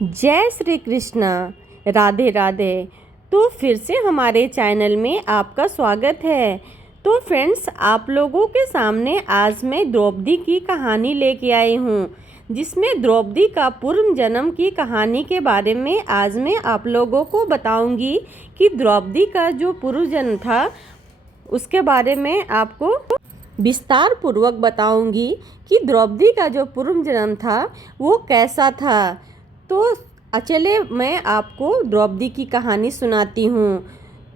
जय श्री कृष्णा, राधे राधे। तो फिर से हमारे चैनल में आपका स्वागत है। तो फ्रेंड्स, आप लोगों के सामने आज मैं द्रौपदी की कहानी लेके आई हूँ, जिसमें द्रौपदी का पूर्व जन्म की कहानी के बारे में आज मैं आप लोगों को बताऊंगी कि द्रौपदी का जो पूर्व जन्म था उसके बारे में आपको विस्तार पूर्वक बताऊंगी कि द्रौपदी का जो पूर्व जन्म था वो कैसा था। तो चलिए मैं आपको द्रौपदी की कहानी सुनाती हूँ।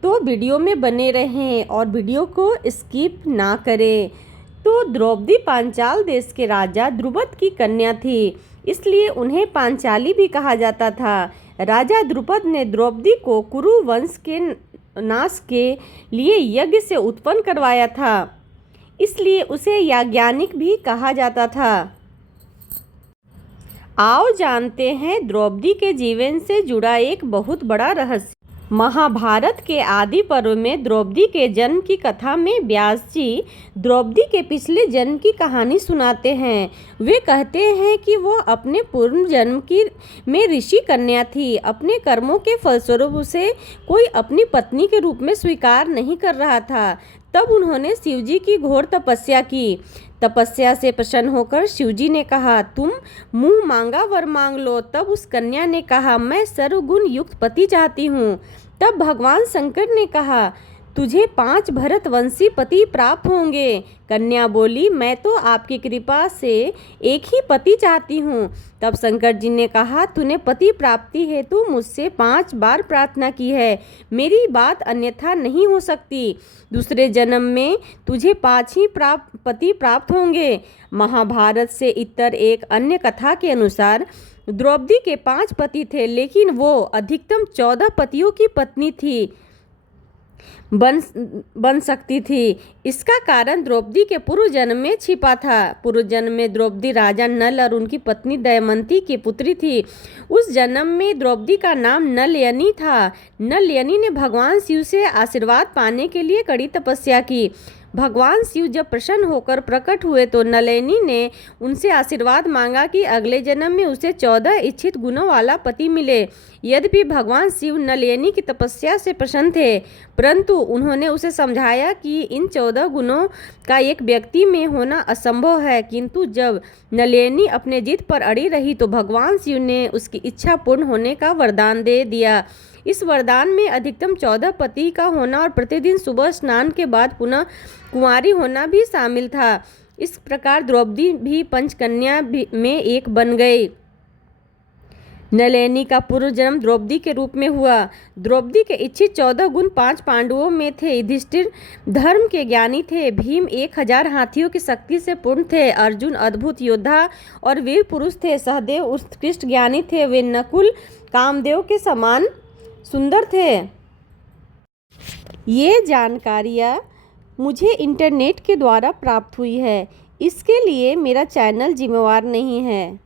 तो वीडियो में बने रहें और वीडियो को स्किप ना करें। तो द्रौपदी पांचाल देश के राजा द्रुपद की कन्या थी, इसलिए उन्हें पांचाली भी कहा जाता था। राजा द्रुपद ने द्रौपदी को कुरु वंश के नाश के लिए यज्ञ से उत्पन्न करवाया था, इसलिए उसे याज्ञानिक भी कहा जाता था। आओ जानते हैं द्रौपदी के जीवन से जुड़ा एक बहुत बड़ा रहस्य। महाभारत के आदि पर्व में द्रौपदी के जन्म की कथा में व्यास जी द्रौपदी के पिछले जन्म की कहानी सुनाते हैं। वे कहते हैं कि वो अपने पूर्व जन्म की में ऋषि कन्या थी। अपने कर्मों के फलस्वरूप उसे कोई अपनी पत्नी के रूप में स्वीकार नहीं कर रहा था। तब उन्होंने शिवजी की घोर तपस्या की। तपस्या से प्रसन्न होकर शिवजी ने कहा, तुम मुंह मांगा वर मांग लो। तब उस कन्या ने कहा, मैं सर्वगुण युक्त पति चाहती हूँ। तब भगवान शंकर ने कहा, तुझे 5 भरतवंशी पति प्राप्त होंगे। कन्या बोली, मैं तो आपकी कृपा से एक ही पति चाहती हूँ। तब शंकर जी ने कहा, तूने पति प्राप्ति हेतु मुझसे 5 बार प्रार्थना की है, मेरी बात अन्यथा नहीं हो सकती। दूसरे जन्म में तुझे 5 ही पति प्राप्त होंगे। महाभारत से इतर एक अन्य कथा के अनुसार द्रौपदी के 5 पति थे, लेकिन वो अधिकतम 14 पतियों की पत्नी थी बन सकती थी। इसका कारण द्रौपदी के पूर्व जन्म में छिपा था। पूर्व जन्म में द्रौपदी राजा नल और उनकी पत्नी दमयंती की पुत्री थी। उस जन्म में द्रौपदी का नाम नलयनी था। नलयनी ने भगवान शिव से आशीर्वाद पाने के लिए कड़ी तपस्या की। भगवान शिव जब प्रसन्न होकर प्रकट हुए तो नलयनी ने उनसे आशीर्वाद मांगा कि अगले जन्म में उसे 14 इच्छित गुणों वाला पति मिले। यद्यपि भगवान शिव नलयनी की तपस्या से प्रसन्न थे, परंतु उन्होंने उसे समझाया कि इन 14 गुणों का एक व्यक्ति में होना असंभव है। किंतु जब नलयनी अपने जिद पर अड़ी रही तो भगवान शिव ने उसकी इच्छा पूर्ण होने का वरदान दे दिया। इस वरदान में अधिकतम 14 पति का होना और प्रतिदिन सुबह स्नान के बाद पुनः कुंवारी होना भी शामिल था। इस प्रकार द्रौपदी भी पंचकन्या में एक बन गई। नलयनी का पूर्व जन्म द्रौपदी के रूप में हुआ। द्रौपदी के इच्छित 14 गुण 5 पांडवों में थे। युधिष्ठिर धर्म के ज्ञानी थे। भीम 1000 हाथियों की शक्ति से पूर्ण थे। अर्जुन अद्भुत योद्धा और वीर पुरुष थे। सहदेव उत्कृष्ट ज्ञानी थे। वे नकुल कामदेव के समान सुंदर थे। ये जानकारियाँ मुझे इंटरनेट के द्वारा प्राप्त हुई है, इसके लिए मेरा चैनल जिम्मेवार नहीं है।